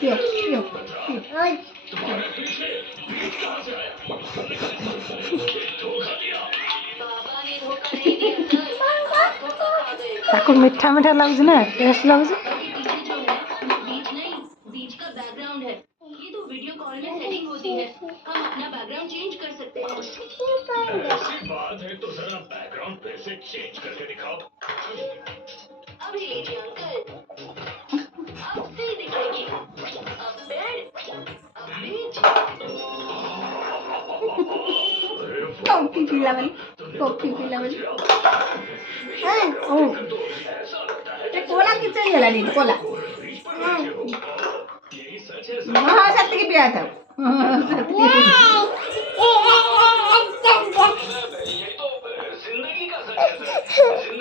पियो पियो पियो। ताको मीठा मीठा लगुच ना, टेस्ट लगुच। बीच नहीं, बीच का बैकग्राउंड है। ये तो वीडियो कॉल में सेटिंग होती है, हम अपना बैकग्राउंड चेंज कर सकते हैं। ऐसी बात है तो जरा बैकग्राउंड फिर से चेंज करके दिखाओ। अभी लीजिए अंकल, अब सही दिखेगी। अब बेड, अब बीच। कॉफी पीला वाली, कॉफी पीला वाली। ओ ये कोला किसे ये लानी कोला? हाँ सत्य की पिया था। ये तो जिंदगी का सच है।